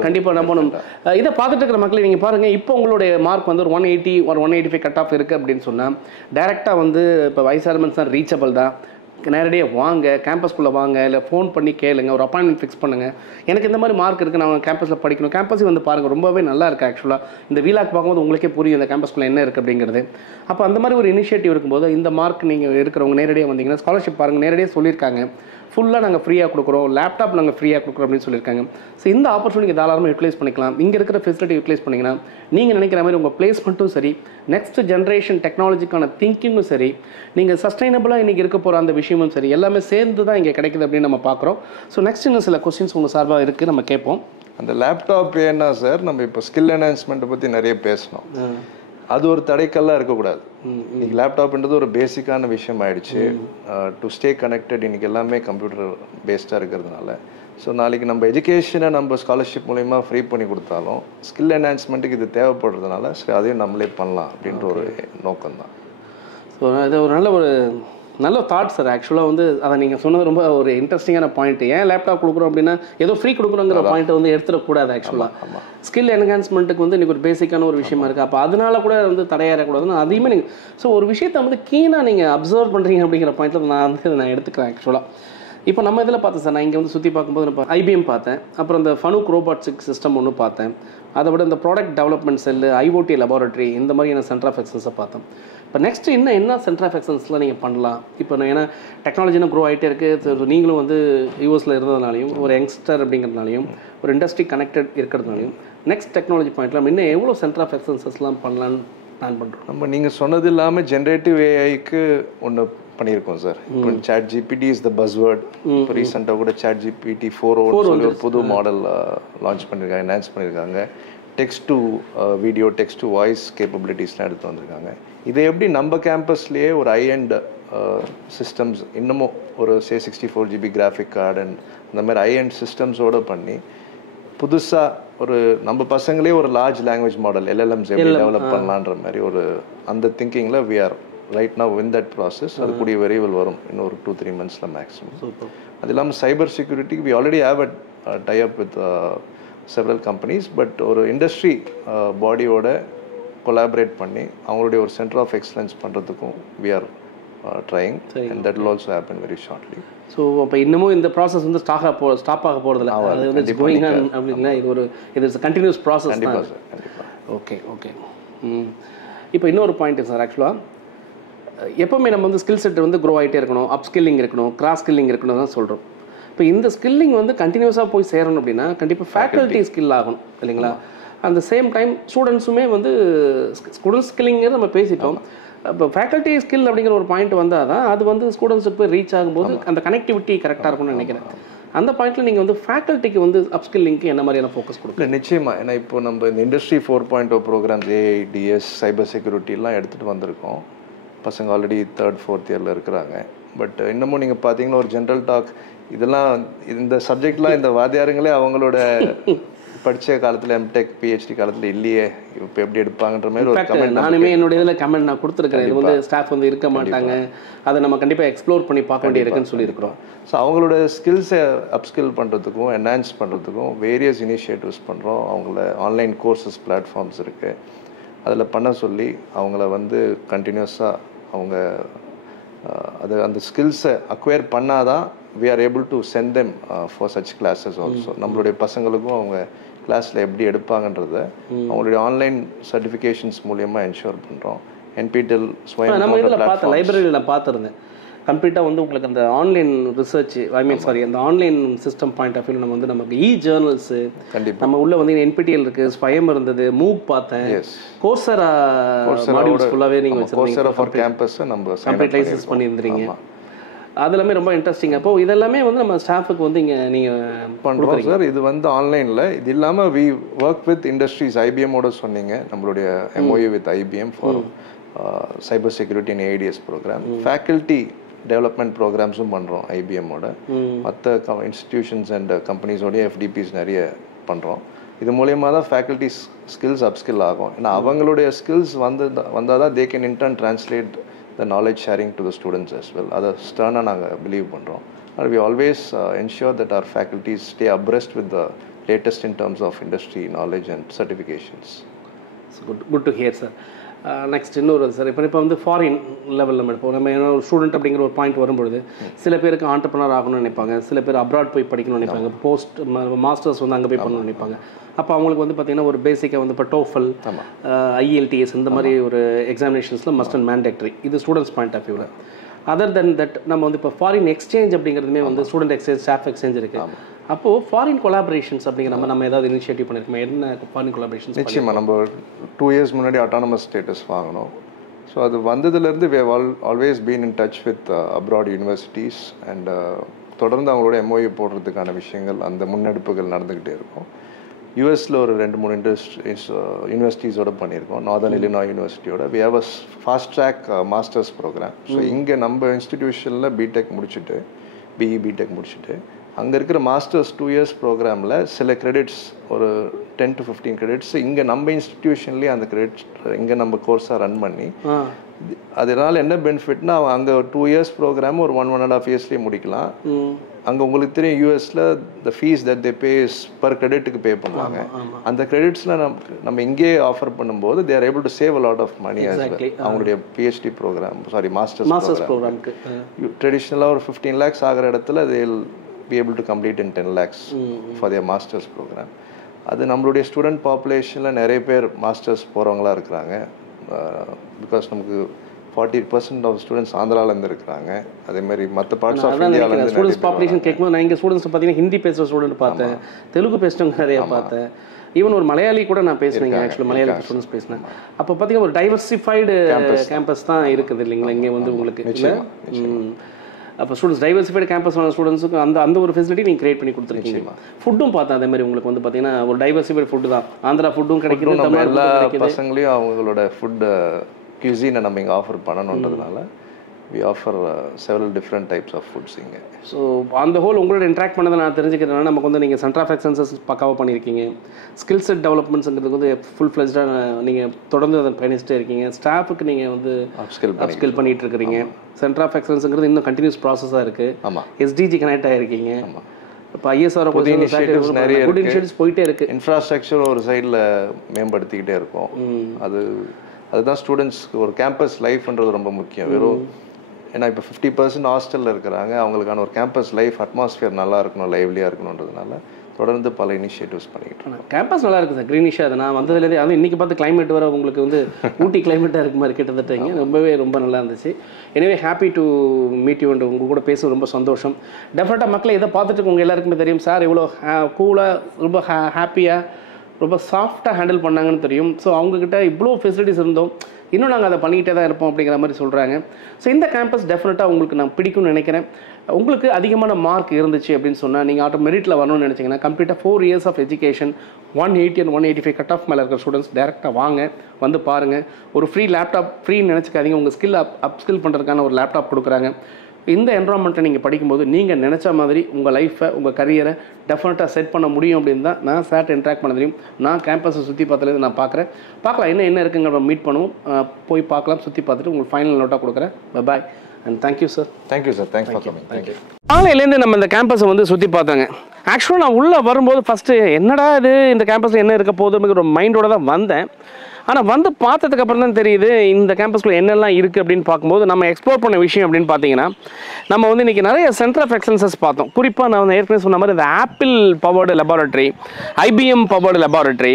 கண்டிப்பாக நம்பணும். இதை பார்த்துட்டு இருக்கிற மக்களை நீங்கள் பாருங்கள், இப்போ உங்களுடைய மார்க் வந்து ஒரு 180 ஒரு 185 கட் ஆஃப் இருக்குது அப்படின்னு சொன்னால் டைரெக்டாக வந்து இப்போ வைஸ் சேர்மன்ஸ் தான் ரீச்சபிள் தான். நேரடியாக வாங்க, கேம்பஸ்குள்ளே வாங்க, இல்லை ஃபோன் பண்ணி கேளுங்க, ஒரு அப்பாயின்மெண்ட் ஃபிக்ஸ் பண்ணுங்கள். எனக்கு இந்த மாதிரி மார்க் இருக்குது, நான் கேம்பஸில் படிக்கணும். கேம்பஸே வந்து பாருங்கள், ரொம்பவே நல்லா இருக்குது. ஆக்சுவலாக இந்த வீலாக் பார்க்கும்போது உங்களுக்கே புரியும் இந்த கேம்பஸ்குள்ளே என்ன இருக்குது அப்படிங்கிறது. அப்போ அந்த மாதிரி ஒரு இனிஷியேட்டிவ் இருக்கும்போது இந்த மார்க் நீங்கள் இருக்கிறவங்க நேரடியாக வந்தீங்கன்னா ஸ்காலர்ஷிப் பாருங்கள், நேரடியாக சொல்லியிருக்காங்க ஃபுல்லாக நாங்கள் ஃப்ரீயாக கொடுக்குறோம், லேப்டாப் நாங்கள் ஃப்ரீயாக கொடுக்குறோம் அப்படின்னு சொல்லியிருக்காங்க. ஸோ இந்த ஆப்பர்ச்சுனிட்டி தாராளமாக யூட்டிலைஸ் பண்ணிக்கலாம். இங்கே இருக்கிற ஃபெசிலிட்டி யூட்டிலைஸ் பண்ணிங்கன்னா நீங்கள் நினைக்கிற மாதிரி உங்கள் பிளேஸ்மெண்ட்டும் சரி, நெக்ஸ்ட் ஜென்ரேஷன் டெக்னாலஜிக்கான திங்கிங்கும் சரி, நீங்கள் சஸ்டைனபிளாக இன்றைக்கி இருக்க போகிற அந்த விஷயமும் சரி, எல்லாமே சேர்ந்து தான் இங்கே கிடைக்குது அப்படின்னு நம்ம பார்க்குறோம். ஸோ நெக்ஸ்ட் இன்னும் சில கொஸ்டின்ஸ் உங்கள் சார்பாக இருக்குது, நம்ம கேட்போம். அந்த லேப்டாப் ஏன்னா சார், நம்ம இப்போ ஸ்கில் என்ஹான்ஸ்மெண்ட்டை பற்றி நிறைய பேசணும். அது ஒரு தடைக்கல்லாம் இருக்கக்கூடாது. இன்னைக்கு லேப்டாப்ன்றது ஒரு பேசிக்கான விஷயம் ஆயிடுச்சு. டு ஸ்டே கனெக்டட் இன்னைக்கு எல்லாமே கம்ப்யூட்டர் பேஸ்டாக இருக்கிறதுனால. ஸோ நாளைக்கு நம்ம எஜுகேஷனை நம்ம ஸ்காலர்ஷிப் மூலயமா ஃப்ரீ பண்ணி கொடுத்தாலும் ஸ்கில் என்ஹான்ஸ்மெண்ட்டுக்கு இது தேவைப்படுறதுனால சரி அதையும் நம்மளே பண்ணலாம் அப்படின்ற ஒரு நோக்கம் தான். ஸோ இது ஒரு நல்ல தாட் சார். ஆக்சுவலாக வந்து அதை நீங்கள் சொன்னது ரொம்ப ஒரு இன்ட்ரெஸ்டிங்கான பாயிண்ட். ஏன் லேப்டாப் கொடுக்குறோம் அப்படின்னா ஏதோ ஃப்ரீ கொடுக்குறோங்கிற பாயிண்ட்டை வந்து எடுத்துடக்கூடாது. ஆக்சுவலாக ஸ்கில் என்ஹான்ஸ்மெண்ட்டுக்கு வந்து இன்றைக்கி ஒரு பேசிக்கான ஒரு விஷயமா இருக்குது. அப்போ அதனால கூட வந்து தடையாறக்கூடாதுன்னு அதையுமே நீங்கள் ஒரு விஷயத்தை வந்து கீனாக நீங்கள் அப்சர்வ் பண்ணுறீங்க அப்படிங்கிற பாயிண்ட்டில் நான் எடுத்துக்கிறேன். ஆக்சுவலாக இப்போ நம்ம இதில் பார்த்தேன் சார், நான் இங்கே வந்து சுற்றி பார்க்கும்போது நான் ஐபிஎம் பார்த்தேன், அப்புறம் இந்த ஃபனூக் ரோபாட்ஸிக் சிஸ்டம் ஒன்று பார்த்தேன், அதை விட இந்த product development cell, IoT laboratory, இந்த மாதிரியான சென்டர் ஆஃப் எக்ஸலன்ஸை பார்த்தேன். இப்போ நெக்ஸ்ட்டு என்ன சென்டர் ஆஃப் எக்ஸலன்ஸ்லாம் நீங்கள் பண்ணலாம்? இப்போ ஏன்னா டெக்னாலஜினா க்ரோ ஆகிட்டே இருக்குது. நீங்களும் வந்து யூஎஸில் இருந்ததுனாலையும் ஒரு யங்ஸ்டர் அப்படிங்கிறதுனாலையும் ஒரு இண்டஸ்ட்ரி கனெக்டட் இருக்கிறதுனாலையும் நெக்ஸ்ட் டெக்னாலஜி பாயிண்ட்லாம் இன்னும் எவ்வளோ சென்டர் ஆஃப் எக்ஸலன்ஸஸ்லாம் பண்ணலான்னு பிளான் பண்ணுறோம்? நம்ம நீங்கள் சொன்னது இல்லாமல் ஜென்ரேட்டிவ் ஏஐக்கு ஒன்று பண்ணியிருக்கோம் சார். இப்போ chat GPT is the buzzword. இப்போ ரீசெண்டாக கூட சாட் ஜிபிடி 4.0 சொல்லி ஒரு புது மாடல் லான்ச் பண்ணியிருக்காங்க, என்ஹான்ஸ் பண்ணியிருக்காங்க. Text to video, text to voice கேப்பபிலிட்டிஸ்லாம் எடுத்து வந்திருக்காங்க. இதை எப்படி நம்ம கேம்பஸ்லேயே ஒரு ஹை-எண்ட் சிஸ்டம்ஸ் இன்னமும் ஒரு 64 GB கிராஃபிக் கார்டு அண்ட் இந்த மாதிரி ஹை-எண்ட் சிஸ்டம்ஸோடு பண்ணி புதுசாக ஒரு நம்ம பசங்களே ஒரு லார்ஜ் லாங்குவேஜ் மாடல் LLMs எப்படி டெவலப் பண்ணலான்ற மாதிரி ஒரு அந்த திங்கிங்கில் we are right now in that process. அது கூடிய விரைவில் வரும், இன்னொரு 2-3 monthஸில் மேக்ஸிமம். அது இல்லாமல் சைபர் செக்யூரிட்டிக்கு we already have a tie up with several companies. But ஒரு இண்டஸ்ட்ரி பாடியோட கொலாபரேட் பண்ணி அவங்களுடைய ஒரு சென்டர் ஆஃப் எக்ஸலன்ஸ் பண்ணுறதுக்கும் we are trying and that will also happen very shortly. So அப்போ இன்னமும் இந்த ப்ராசஸ் வந்து ஸ்டாப் ஆக போகிறதில்ல, அது வந்து கோயிங் ஆன் அப்படின்னா இது கண்டினியூஸ் ப்ராசஸ். கண்டிப்பாக சார், கண்டிப்பாக. ஓகே. இப்போ இன்னொரு பாயிண்ட் சார், ஆக்சுவலாக எப்போவுமே நம்ம வந்து ஸ்கில் செட் வந்து க்ரோ ஆகிட்டே இருக்கணும், அப் ஸ்கில்லிங் இருக்கணும், கிராஸ் ஸ்கில்லிங் இருக்கணும் தான் சொல்கிறோம். இப்போ இந்த ஸ்கில்லிங் வந்து கண்டினியூஸாக போய் சேரணும் அப்படின்னா கண்டிப்பாக ஃபேக்கல்ட்டி ஸ்கில் ஆகணும் இல்லைங்களா? அந்த சேம் டைம் ஸ்டூடெண்ட்ஸுமே வந்து ஸ்டூடெண்ட்ஸ் ஸ்கில்லிங்கிறது நம்ம பேசிட்டோம். இப்போ ஃபேக்கல்ட்டி ஸ்கில் அப்படிங்கிற ஒரு பாயிண்ட் வந்தால் தான் அது வந்து ஸ்டூடெண்ட்ஸுக்கு போய் ரீச் ஆகும்போது அந்த கனெக்டிவிட்டி கரெக்டாக இருக்கும்னு நினைக்கிறேன். அந்த பாயிண்ட்டில் நீங்கள் வந்து ஃபேக்கல்ட்டிக்கு வந்து அப்ஸ்கில்லிங்க்கு என்ன மாதிரியான ஃபோக்கஸ் கொடுக்கல? நிச்சயமாக. ஏன்னா இப்போ நம்ம இந்த இண்டஸ்ட்ரி 4.0 ப்ரோக்ராம்ஸ் ஏஐடிஎஸ் சைபர் செக்யூரிட்டிலாம் எடுத்துகிட்டு வந்திருக்கோம். பசங்க ஆல்ரெடி 3rd 4th இயரில் இருக்கிறாங்க. பட் இன்னமும் நீங்கள் பார்த்தீங்கன்னா ஒரு ஜென்ரல் டாக் இதெல்லாம் இந்த சப்ஜெக்ட்லாம் இந்த வாத்தியாருங்களே அவங்களோட படித்த காலத்தில் எம்டெக் பிஹெச்டி காலத்தில் இல்லையே, இப்போ எப்படி எடுப்பாங்கன்ற மாதிரி ஒரு கமெண்ட் நானுமே என்னுடைய இதில் கமெண்ட் நான் கொடுத்துருக்கேன். இது வந்து ஸ்டாஃப் வந்து இருக்க மாட்டாங்க, அதை நம்ம கண்டிப்பாக எக்ஸ்ப்ளோர் பண்ணி பார்க்க வேண்டியிருக்குன்னு சொல்லியிருக்கிறோம். ஸோ அவங்களோட ஸ்கில்ஸை அப்ஸ்கில் பண்ணுறதுக்கும் என்ஹான்ஸ் பண்ணுறதுக்கும் வேரியஸ் இனிஷியேட்டிவ்ஸ் பண்ணுறோம். அவங்கள ஆன்லைன் கோர்சஸ் பிளாட்ஃபார்ம்ஸ் இருக்குது, அதில் பண்ண சொல்லி அவங்கள வந்து கண்டினியூஸாக அவங்க அந்த ஸ்கில்ஸை அக்வயர் பண்ணாதான் we are able to send them for such classes also. நம்மளுடைய பசங்களுக்கும் அவங்க கிளாஸில் எப்படி எடுப்பாங்கன்றத அவங்களுடைய ஆன்லைன் சர்டிஃபிகேஷன்ஸ் மூலியமாக என்ஷூர் பண்ணுறோம். NPTEL ஸ்வயம் நம்ம இதில் பார்த்த லைப்ரரியில் நான் பார்த்துருந்தேன் கம்ப்ளீட்டாக வந்து உங்களுக்கு அந்த ஆன்லைன் ரிசர்ச் அந்த online system point of view நம்ம வந்து நமக்கு ஜேர்னல்ஸு கண்டிப்பாக நம்ம உள்ள வந்து NPTEL இருக்குது, ஸ்வயம் இருந்தது, மூக் பார்த்தேன், கோர்சரா மாடியூல்ஸ் ஃபுல்லாகவே நீங்கள் வச்சுருந்தீங்க. ஃபார் கேம்பஸை நம்ம கம்ப்ளீட் லைசன்ஸ் பண்ணியிருந்தீங்க. அதெல்லாமே ரொம்ப இன்ட்ரெஸ்டிங். அப்போ இதெல்லாமே வந்து நம்ம ஸ்டாஃபுக்கு வந்து இங்கே நீங்கள் பண்ணுறோம் சார். இது வந்து ஆன்லைனில். இது இல்லாமல் வி ஒர்க் வித் இண்டஸ்ட்ரீஸ். IBMோட சொன்னீங்க, நம்மளுடைய MOU with IBM for cyber security and AIDS programme. Faculty development ப்ரோக்ராம்ஸும் பண்ணுறோம் IBMோட. மற்ற இன்ஸ்டிடியூஷன்ஸ் அண்ட் கம்பெனிஸோடைய FDPs நிறைய பண்ணுறோம். இது மூலயமா தான் ஃபேக்கல்ட்டி ஸ்கில்ஸ் அப்ஸ்கில் ஆகும். ஏன்னா அவங்களுடைய ஸ்கில்ஸ் வந்தால் தான் they can intern translate the knowledge sharing to the students as well. அதை ஸ்டர்னாக நாங்கள் பிலீவ் பண்ணுறோம். and we always ensure that our faculties stay abreast with the latest in terms of industry knowledge and certifications. good to hear sir. Next இன்னொரு sir, இப்போ வந்து foreign லெவலில் நம்ம எடுப்போம். நம்ம ஒரு ஸ்டூடெண்ட் அப்படிங்கிற ஒரு பாயிண்ட் வரும்பொழுது சில பேருக்கு ஆண்டர்ப்ரனர் ஆகணும்னு நினைப்பாங்க, சில பேர் அப்ராட் போய் படிக்கணும்னு நினைப்பாங்க, மாஸ்டர்ஸ் வந்து அங்கே போய் பண்ணணும்னு நினைப்பாங்க. அப்போ அவங்களுக்கு வந்து பார்த்தீங்கன்னா ஒரு பேசிக்காக வந்து இப்போ டோஃபல், IELTS இந்த மாதிரி ஒரு எக்ஸாமினேஷன்ஸில் மஸ்ட் அண்ட் மேண்டேட்ரி. இது ஸ்டூடெண்ட்ஸ் பாயிண்ட் ஆஃப் வியூவில். அதர் தென் தட் நம்ம வந்து இப்போ ஃபாரின் எக்ஸ்சேஞ்ச் அப்படிங்கிறதுமே வந்து ஸ்டூடெண்ட் எக்ஸ்சேஞ்ச், ஸ்டாஃப் எக்ஸ்சேஞ்ச் இருக்குது. அப்போது ஃபாரின் கொலாபரேஷன்ஸ் அப்படிங்கிற நம்ம ஏதாவது இனிஷியேட்டிவ் பண்ணியிருக்கோம்? என்ன ஃபாரின் கொலாபரேஷன்ஸ்? நிச்சயமாக. நம்ம 2 years முன்னாடி அட்டானமஸ் ஸ்டேட்டஸ் வாங்கினோம். ஸோ அது வந்ததுலேருந்து we have always been in touch with abroad universities and தொடர்ந்து அவங்களோட MOU போடுறதுக்கான விஷயங்கள், அந்த முன்னெடுப்புகள் நடந்துக்கிட்டே இருக்கும். யூஎஸில் ஒரு 2-3 யூனிவர்சிட்டிஸோட பண்ணியிருக்கோம். நார்தர்ன் இலினாய் யூனிவர்சிட்டியோட we have a fast track masters programme. So இங்கே நம்ம இன்ஸ்டிடியூஷனில் BTech முடிச்சுட்டு, BE BTech முடிச்சுட்டு அங்கே இருக்கிற மாஸ்டர்ஸ் 2 years ப்ரோக்ராமில் சில கிரெடிட்ஸ், ஒரு 10 to 15 கிரெடிட்ஸ் இங்கே நம்ம இன்ஸ்டிடியூஷன்லேயே அந்த கிரெடிட்ஸ் இங்கே நம்ம கோர்ஸாக ரன் பண்ணி, அதனால் என்ன பெனிஃபிட்னா அங்கே 2 years ப்ரோக்ராம் ஒரு 1.5 yearsலேயே முடிக்கலாம். அங்கே உங்களுக்கு தெரியும் யூஎஸில் the fees that they pay is per கிரெடிட்டுக்கு பே பண்ணுவாங்க. அந்த கிரெடிட்ஸில் நம்ம இங்கே ஆஃபர் பண்ணும்போது they are able to save a lot of money as well. அவங்களுடைய PhD ப்ரோக்ராம், மாஸ்டர்ஸ் ப்ரோக்ராமுக்கு ட்ரெடிஷ்னலாக ஒரு 15 lakhs ஆகிற இடத்துல they will be able to complete in 10 lakhs for their masters program. அது நம்மளுடைய ஸ்டூடெண்ட் பாப்புலேஷனில் நிறைய பேர் மாஸ்டர்ஸ் போகிறவங்களா இருக்கிறாங்க. பிகாஸ் நமக்கு 40% ஆஃப் ஸ்டூடெண்ட்ஸ் ஆந்திராவிலேருந்து இருக்கிறாங்க. அதேமாதிரி மற்ற பார்ட்ஸ் ஆஃப் இந்தியாவிலேருந்து ஸ்டூடெண்ட்ஸ் பாப்புலேஷன் கேட்கும்போது நான் இங்கே ஸ்டூடெண்ட்ஸ் பார்த்தீங்கன்னா ஹிந்தி பேசுகிற ஸ்டூடெண்ட் பார்த்தேன், தெலுங்கு பேசுகிறவங்க நிறைய பார்த்தேன், ஈவன் ஒரு மலையாளி கூட நான் பேசுனேங்க. ஆக்சுவலாக மலையாளி ஸ்டூடெண்ட்ஸ் பேசினேன். அப்போ பார்த்தீங்கன்னா ஒரு டைவர்சிஃபைடு கேம்பஸ் தான் இருக்குது இல்லைங்களா இங்கே வந்து உங்களுக்கு இல்லை? அப்போ ஸ்டூடெண்ட்ஸ் டைவர்சிஃபைடு கேம்பஸ் ஸ்டூடெண்ட்ஸுக்கு அந்த ஒரு ஃபெசிலிட்டி நீங்கள் கிரியேட் பண்ணி கொடுத்துருக்கீங்க. ஃபுட்டும் பார்த்தேன் அதே மாதிரி உங்களுக்கு வந்து பார்த்தீங்கன்னா ஒரு டைவர்சிஃபைடு ஃபுட்டு தான். ஆந்திரா ஃபுட்டும் கிடைக்குது, நம்ம எல்லா பசங்களையும் அவங்களோட ஃபுட் cuisine நம்ம இங்கே ஆஃபர் பண்ணணுன்றதுனால we offer several different types of foods இங்கே. ஸோ அந்த ஹோல் உங்களோட இன்ட்ராக்ட் பண்ணதை நான் தெரிஞ்சுக்கிறதுனால நமக்கு வந்து நீங்கள் சென்டர் ஆஃப் எக்ஸலன்ஸஸ் பக்காவாக பண்ணியிருக்கீங்க. ஸ்கில் செட் டெவலப்மெண்ட்ஸுங்கிறது வந்து ஃபுல் ஃப்ளெஜ்டாக நீங்கள் தொடர்ந்து அதை பயணிச்சுட்டே இருக்கீங்க. ஸ்டாஃபுக்கு நீங்கள் வந்து அப்ஸ்கில் பண்ணிட்டு இருக்கிறீங்க. சென்டர் ஆஃப் எக்ஸலன்ஸுங்கிறது இன்னும் கண்டினியூஸ் ப்ராசஸாக இருக்குது. ஆமாம், SDG கனெக்ட் ஆகிருக்கீங்க. இப்போ ISR புதிய இனிஷியேட்டிவ்ஸ் நிறைய குட் இனிஷியேட்டிவ்ஸ் போயிட்டே இருக்குது. இன்ஃப்ராஸ்ட்ரக்சர் ஒரு சைடில் மேம்படுத்திக்கிட்டே இருக்கும். அதுதான் ஸ்டூடெண்ட்ஸ்க்கு ஒரு கேம்பஸ் லைஃப்ன்றது ரொம்ப முக்கியம். வெறும் ஏன்னா இப்போ 50% ஹாஸ்டலில் இருக்கிறாங்க, அவங்களுக்கான ஒரு கேம்பஸ் லைஃப் அட்மாஸ்ஃபியர் நல்லா இருக்கணும், லைவ்லியாக இருக்கணுன்றதுனால தொடர்ந்து பல இனிஷியேட்டிவ்ஸ் பண்ணிக்கிட்டு இருக்கோம். கேம்பஸ் நல்லா இருக்குது சார், க்ரீனிஷாக. அது நான் வந்ததுலேருந்து அதுவும் இன்றைக்கி பார்த்து கிளைமேட் வர உங்களுக்கு வந்து ஊட்டி கிளைமேட்டாக இருக்க மாதிரி கிட்டத்தட்ட இங்கே ரொம்ப நல்லா இருந்துச்சு. எனவே happy to meet you and உங்கள் கூட பேச ரொம்ப சந்தோஷம். டெஃபினட்டாக மக்களை இதை பார்த்துட்டு உங்கள் எல்லாருக்குமே தெரியும் சார் எவ்வளோ கூலாக ரொம்ப ஹாப்பியாக ரொம்ப சாஃப்டாக ஹேண்டில் பண்ணாங்கன்னு தெரியும். ஸோ அவங்கக்கிட்ட இவ்வளோ ஃபெசிலிட்டிஸ் இருந்தோம், இன்னும் நாங்கள் அதை பண்ணிக்கிட்டே தான் இருப்போம் அப்படிங்கிற மாதிரி சொல்கிறாங்க. ஸோ இந்த கேம்பஸ் டெஃபினட்டாக உங்களுக்கு நான் பிடிக்கும்னு நினைக்கிறேன். உங்களுக்கு அதிகமான மார்க் இருந்துச்சு அப்படின்னு சொன்னால் நீங்கள் ஆட்டோ மெரிட்டில் வரணும்னு நினச்சிங்கன்னா கம்ப்ளீட்டாக 4 years of education 180 and 185 cut off மேலே இருக்கிற ஸ்டூடெண்ட்ஸ் டேரெக்டாக வாங்க, வந்து பாருங்கள். ஒரு ஃப்ரீ லேப்டாப் ஃப்ரீன்னு நினச்சிக்காதீங்க, உங்கள் ஸ்கில் அப்ஸ்கில் பண்ணுறதுக்கான ஒரு லேப்டாப் கொடுக்குறாங்க. இந்த என்வரான்மெண்ட்டை நீங்கள் படிக்கும்போது நீங்கள் நினச்ச மாதிரி உங்கள் லைஃப்பை உங்கள் கரியரை டெஃபினட்டாக செட் பண்ண முடியும் அப்படின்னு தான் நான் சார்ட்ட இன்ட்ராக்ட் பண்ண தெரியும். நான் கேம்பஸை சுற்றி பார்த்ததுலேருந்து நான் பார்க்கலாம் என்ன இருக்குங்க மீட் பண்ணுவோம், போய் பார்க்கலாம், சுற்றி பார்த்துட்டு உங்களுக்கு ஃபைனல் நோட்டாக கொடுக்குறேன். Bye and thank you sir. Thank you sir, thanks for coming. Thank you. காலையிலேருந்து நம்ம இந்த கேம்பஸை வந்து சுற்றி பார்த்தாங்க. ஆக்சுவலாக நான் உள்ளே வரும்போது ஃபஸ்ட்டு என்னடா இது இந்த கேம்பஸில் என்ன இருக்க போகுதுங்கிற ஒரு மைண்டோடு தான் வந்தேன். ஆனால் வந்து பார்த்ததுக்கு அப்புறம் தான் தெரியுது இந்த கேம்பஸில் என்னெல்லாம் இருக்குது அப்படின்னு பார்க்கும்போது நம்ம எக்ஸ்ப்ளோர் பண்ண விஷயம் அப்படின்னு பார்த்தீங்கன்னா நம்ம வந்து இன்றைக்கி நிறைய சென்டர் ஆஃப் எக்ஸலன்சஸ் பார்த்தோம். குறிப்பாக நான் வந்து ஏற்கனவே சொன்ன மாதிரி இந்த apple powered laboratory, IBM powered laboratory,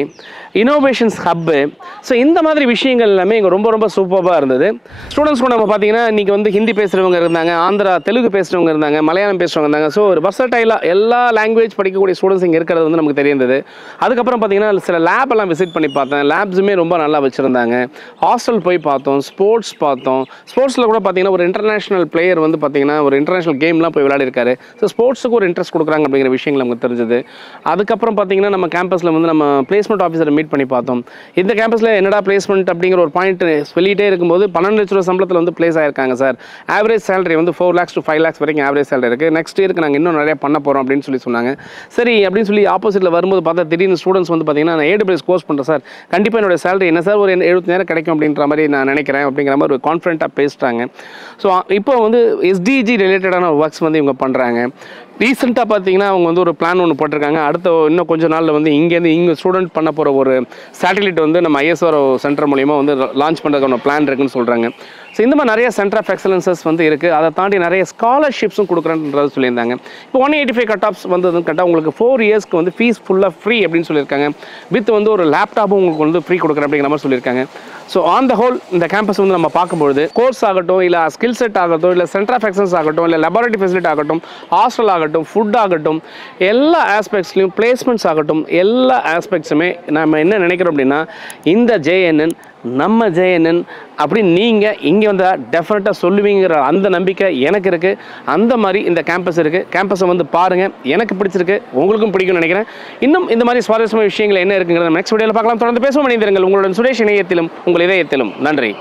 innovations hub, so இந்த மாதிரி விஷயங்கள் எல்லாமே இங்கே ரொம்ப ரொம்ப சூப்பராக இருந்தது. ஸ்டூடெண்ட்ஸ் கூட நம்ம பார்த்தீங்கன்னா இன்றைக்கி வந்து ஹிந்தி பேசுகிறவங்க இருந்தாங்க, ஆந்திரா தெலுங்கு பேசுகிறவங்க இருந்தாங்க, மலையாளம் பேசுகிறவங்க இருந்தாங்க. ஸோ ஒரு வர்சடைலாக எல்லா லாங்குவேஜ் படிக்கக்கூடிய ஸ்டூடெண்ட்ஸ் இங்கே இருக்கிறது வந்து நமக்கு தெரிந்தது. அதுக்கப்புறம் பார்த்தீங்கன்னா சில லேப் எல்லாம் விசிட் பண்ணி பார்த்தேன். லேப்ஸுமே ரொம்ப நல்லா வச்சுருந்தாங்க. ஹாஸ்டல் போய் பார்த்தோம், ஸ்போர்ட்ஸ் பார்த்தோம். ஸ்போர்ட்ஸில் கூட பார்த்தீங்கன்னா ஒரு இன்டர்நேஷனல் பிளேயர் வந்து பார்த்தீங்கன்னா ஒரு இன்டர்நேஷனல் கேம்லாம் போய் விளையாடிருக்காரு. ஸோ ஸ்போர்ட்ஸுக்கு ஒரு இன்ட்ரெஸ்ட் கொடுக்குறாங்க அப்படிங்கிற விஷயங்கள் நமக்கு தெரிஞ்சது. அதுக்கப்புறம் பார்த்தீங்கன்னா நம்ம கேம்பஸில் வந்து நம்ம பிளேஸ்மெண்ட் ஆஃபீஸரை மீட் பண்ணி பார்த்தோம். இந்த கேம்பஸில் என்னடா பிளேஸ்மெண்ட் அப்படிங்கிற ஒரு பாயிண்ட் சொல்லிகிட்டே இருக்கும்போது 12 லட்ச ரூபா சம்பளத்தில் வந்து பிளேஸ் ஆயிருக்காங்க சார். ஆவரேஜ் சேலரி வந்து 4 lakhs to 5 lakhs வரைக்கும் ஆவரேஜ் சேலரி இருக்குது. நெக்ஸ்ட் இயருக்கு நாங்கள் இன்னும் நிறைய பண்ண போகிறோம் அப்படின்னு சொன்னாங்க. சரி அப்படின்னு சொல்லி ஆப்போசிட்டில் வரும்போது பார்த்தா திடீர்னு ஸ்டூடெண்ட்ஸ் வந்து பார்த்தீங்கன்னா நான் AWS கோர்ஸ் பண்ணுறேன் சார், கண்டிப்பாக என்னோட சேலரி என்ன சார் ஒரு 70,000 கிடைக்கும் அப்படின்ற மாதிரி நான் நினைக்கிறேன் அப்படிங்கிற மாதிரி ஒரு கான்ஃபிடென்ட்டாக பேசிட்டாங்க. ஸோ இப்போ வந்து SDG ரிலேட்டடான ஒர்க்ஸ் வந்து இவங்க பண்ணுறாங்க. ரீசெண்டாக பார்த்தீங்கன்னா அவங்க வந்து ஒரு பிளான் ஒன்று போட்டிருக்காங்க. அடுத்த இன்னும் கொஞ்சம் நாளில் வந்து இங்கே ஸ்டூடெண்ட் பண்ண போகிற ஒரு சேட்டலைட் வந்து நம்ம ISRO சென்டர் மூலிமா வந்து லான்ச் பண்ணுறதுக்கான பிளான் இருக்குன்னு சொல்கிறாங்க. ஸோ இந்த மாதிரி நிறைய சென்டர் ஆஃப் எக்ஸலன்சஸ் வந்து இருக்குது. அதை தாண்டி நிறைய ஸ்காலர்ஷிப்ஸும் கொடுக்குறேன்றது சொல்லியிருந்தாங்க. இப்போ 185 கட் ஆஃப்ஸ் வந்ததுன்னு கேட்டால் உங்களுக்கு 4 yearsக்கு வந்து ஃபீஸ் ஃபுல்லாக ஃப்ரீ அப்படின்னு சொல்லியிருக்காங்க. வித் வந்து ஒரு லேப்டாப்பும் உங்களுக்கு வந்து ஃப்ரீ கொடுக்குறேன் அப்படிங்கிற மாதிரி சொல்லியிருக்காங்க. ஸோ ஆன் த ஹோல் இந்த கேம்பஸ் வந்து நம்ம பார்க்கும்போது கோர்ஸ் ஆகட்டும், இல்லை ஸ்கில் செட் ஆகட்டும், இல்லை சென்டர் ஆஃப் எக்ஸலன்ஸ் ஆகட்டும், இல்லை லெபார்ட்டரி ஃபெசிலிட்டி ஆகட்டும், ஹாஸ்டல் ஆகட்டும், ஃபுட் ஆகட்டும், எல்லா ஆஸ்பெக்ட்ஸ்லையும் பிளேஸ்மெண்ட்ஸ் ஆகட்டும், எல்லா ஆஸ்பெக்ட்ஸுமே நம்ம என்ன நினைக்கிறோம் அப்படின்னா இந்த JNN நம்ம JNN அப்படின்னு நீங்கள் இங்கே வந்தால் டெஃபினட்டாக சொல்லுவீங்கிற அந்த நம்பிக்கை எனக்கு இருக்குது. அந்த மாதிரி இந்த கேம்பஸ் இருக்குது. கேம்பஸை வந்து பாருங்கள், எனக்கு பிடிச்சிருக்கு, உங்களுக்கும் பிடிக்கும்னு நினைக்கிறேன். இன்னும் இந்த மாதிரி சுவாரஸ்யமான விஷயங்கள் என்ன இருக்குங்கிறத நெக்ஸ்ட் வீடியோவில் பார்க்கலாம். தொடர்ந்து பேசுவோம். இணைந்திருங்கள். உங்களுடன் சுரேஷ் இணையத்திலும் உங்கள் இதயத்திலும். நன்றி.